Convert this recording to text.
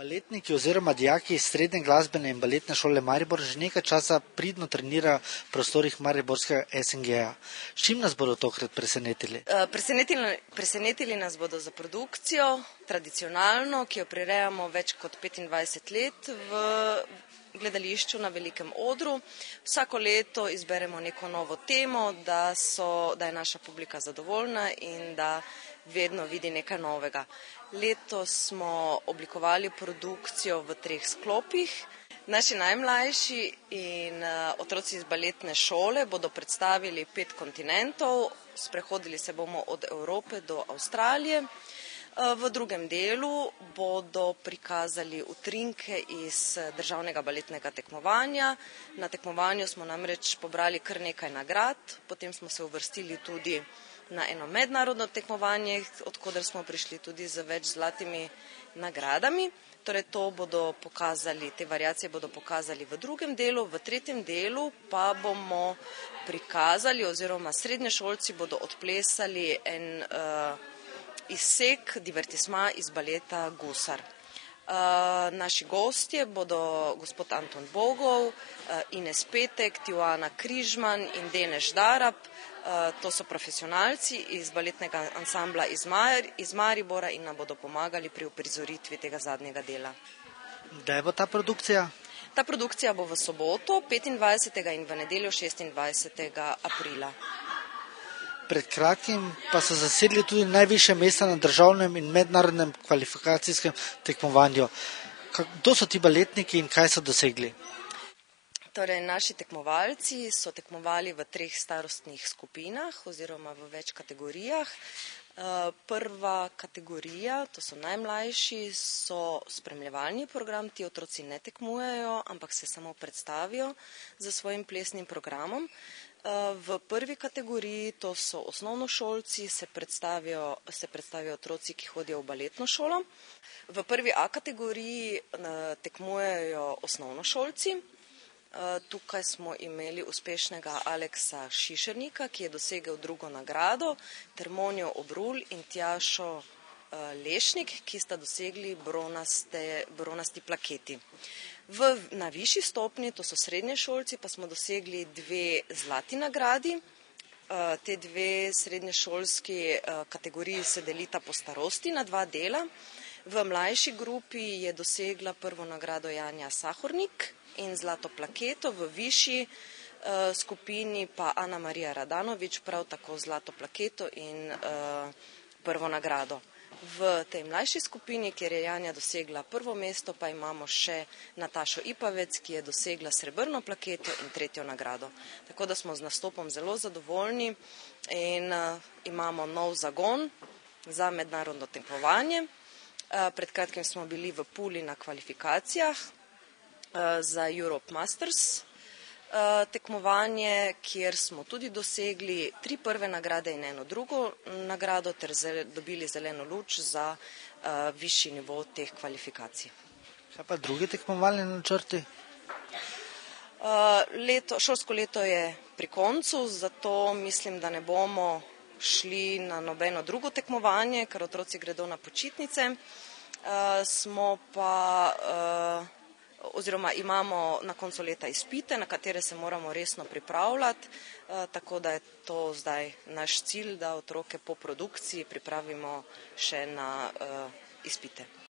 Baletniki oziroma dijaki iz Srednje glasbene in baletne šole Maribor že nekaj časa pridno trenirajo v prostorih mariborskega SNG-ja. S čim nas bodo tokrat presenetili? Presenetili nas bodo za produkcijo, tradicionalno, ki jo prirejamo več kot 25 let v gledališču na velikem odru. Vsako leto izberemo neko novo temo, da je naša publika zadovoljna in da vedno vidi nekaj novega. Letos smo oblikovali produkcijo v 3 sklopih. Naši najmlajši in otroci iz baletne šole bodo predstavili 5 kontinentov, sprehodili se bomo od Evrope do Avstralije. V drugem delu bodo prikazali utrinke iz državnega baletnega tekmovanja. Na tekmovanju smo namreč pobrali kar nekaj nagrad, potem smo se uvrstili tudi na eno mednarodno tekmovanje, od koder smo prišli tudi z več zlatimi nagradami. Torej to bodo pokazali, te variacije bodo pokazali v drugem delu, v tretjem delu pa bomo prikazali oziroma srednješolci bodo odplesali en izsek, divertisma iz baleta Gusar. Naši gostje bodo gospod Anton Bogov, Ines Petek, Tijana Križman in Denež Darab. To so profesionalci iz baletnega ansambla iz Maribora in nam bodo pomagali pri uprizoritvi tega zadnjega dela. Kdaj bo ta produkcija? Ta produkcija bo v soboto, 25. in v nedeljo 26. aprila. Pred kratkim pa so zasedli tudi najvišje mesta na državnem in mednarodnem kvalifikacijskem tekmovanju. Kdo so ti baletniki in kaj so dosegli? Torej, naši tekmovalci so tekmovali v 3 starostnih skupinah oziroma v več kategorijah. Prva kategorija, to so najmlajši, so spremljevalni program. Ti otroci ne tekmujejo, ampak se samo predstavijo za svojim plesnim programom. V prvi kategoriji, to so osnovnošolci, se predstavijo otroci, ki hodijo v baletno šolo. V prvi A kategoriji tekmujejo osnovnošolci. Tukaj smo imeli uspešnega Aleksa Šišernika, ki je dosegel 2. nagrado, ter Monijo Obrul in Tjašo Lešnik, ki sta dosegli bronasti plaketi. Na višji stopnji, to so srednješolci, pa smo dosegli 2 zlati nagradi. Te 2 srednješolski kategoriji se delita po starosti na 2 dela. V mlajši grupi je dosegla prvo nagrado Janja Sahornik in zlato plaketo, v višji skupini pa Ana Marija Radanovič, prav tako zlato plaketo in prvo nagrado. V tej mlajši skupini, kjer je Janja dosegla prvo mesto, pa imamo še Natašo Ipavec, ki je dosegla srebrno plaketo in 3. nagrado. Tako da smo z nastopom zelo zadovoljni in imamo nov zagon za mednarodno tekmovanje. Pred kratkim smo bili v Puli na kvalifikacijah za Europe Masters tekmovanje, kjer smo tudi dosegli 3 prve nagrade in 1 drugo nagrado ter dobili zeleno luč za višji nivo teh kvalifikacij. Kaj pa drugi tekmovalni načrti? Šolsko leto je pri koncu, zato mislim, da ne bomo šli na nobeno drugo tekmovanje, ker otroci gredo na počitnice. Imamo na koncu leta izpite, na katere se moramo resno pripravljati, tako da je to zdaj naš cilj, da otroke po produkciji pripravimo še na izpite.